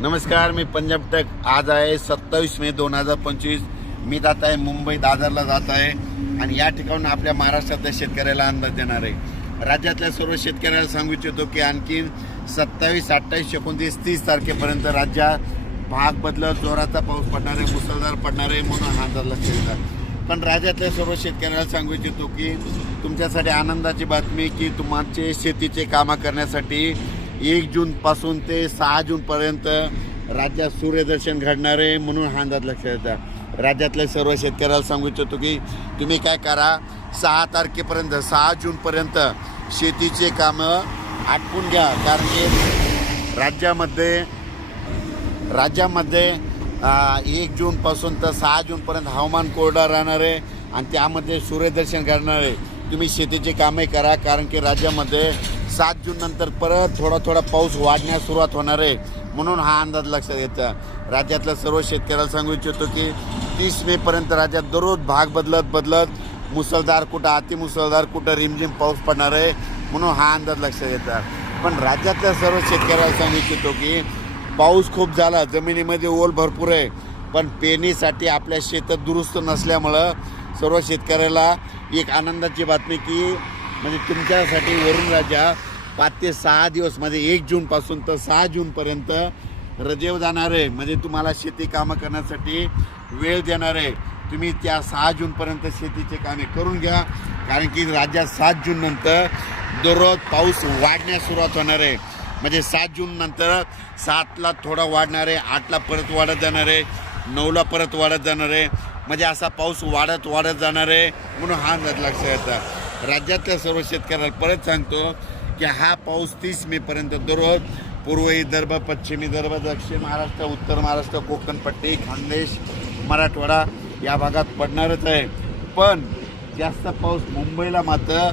नमस्कार मी पंजाब टक. आज आहे सत्तावीस मे दोन हजार पंचवीस. मी जात आहे मुंबई दादरला जात आहे. आणि या ठिकाणून आपल्या महाराष्ट्रातल्या शेतकऱ्याला अंदाज देणार आहे. राज्यातल्या सर्व शेतकऱ्याला सांगू इच्छितो की आणखीन सत्तावीस अठ्ठावीस एकोणतीस तीस तारखेपर्यंत राज्यात भाग बदलत जोराचा पाऊस पडणार आहे मुसळधार पडणार आहे म्हणून हा अंदाज लक्षात येतात पण राज्यातल्या सर्व शेतकऱ्याला सांगू इच्छितो की तुमच्यासाठी आनंदाची बातमी की तुमचे शेतीचे कामं करण्यासाठी एक जूनपासून ते सहा जूनपर्यंत राज्यात सूर्यदर्शन घडणार आहे म्हणून हा अंदाज लक्षात येतात राज्यातल्या सर्व शेतकऱ्याला सांगू इच्छितो की तुम्ही काय करा सहा तारखेपर्यंत सहा जूनपर्यंत शेतीचे कामं आटपून घ्या. कारण की राज्यामध्ये राज्यामध्ये एक जूनपासून तर सहा जूनपर्यंत हवामान कोरडा राहणार आहे आणि त्यामध्ये सूर्यदर्शन घडणार आहे. तुम्ही शेतीचे कामे करा कारण की राज्यामध्ये सात जून नंतर परत थोडा थोडा पाऊस वाढण्यास सुरुवात होणार आहे. म्हणून हा अंदाज लक्षात येतं. राज्यातल्या सर्व शेतकऱ्याला सांगू इच्छितो की तीस मेपर्यंत राज्यात दररोज भाग बदलत बदलत मुसळधार कुठं अतिमुसळधार कुठं रिमझिम पाऊस पडणार आहे म्हणून हा अंदाज लक्षात येतात पण राज्यातल्या सर्व शेतकऱ्याला सांगू इच्छितो की पाऊस खूप झाला जमिनीमध्ये ओल भरपूर आहे. पण पेरणीसाठी आपल्या शेतात दुरुस्त नसल्यामुळं सर्व शेतकऱ्याला एक आनंदाची बातमी की म्हणजे तुमच्यासाठी वरून राजा पाच ते सहा दिवस म्हणजे एक जूनपासून तर सहा जूनपर्यंत रजेव जाणार आहे. म्हणजे तुम्हाला शेती कामं करण्यासाठी वेळ देणार आहे. तुम्ही त्या सहा जूनपर्यंत शेतीचे कामे करून घ्या. कारण की राज्यात सात जूननंतर दररोज पाऊस वाढण्यास सुरुवात होणार आहे. म्हणजे सात जूननंतर सातला थोडा वाढणार आहे आठला परत वाढत जाणार आहे नऊला परत वाढत जाणार आहे. म्हणजे असा पाऊस वाढत वाढत जाणार आहे म्हणून हा अंदाज लक्षात येतात राज्यातल्या सर्व शेतकऱ्याला परत सांगतो की हा पाऊस तीस मेपर्यंत दररोज. पूर्व विदर्भ पश्चिम विदर्भ दक्षिण महाराष्ट्र उत्तर महाराष्ट्र कोकणपट्टी खानदेश मराठवाडा या भागात पडणारच आहे. पण जास्त पाऊस मुंबईला मात्र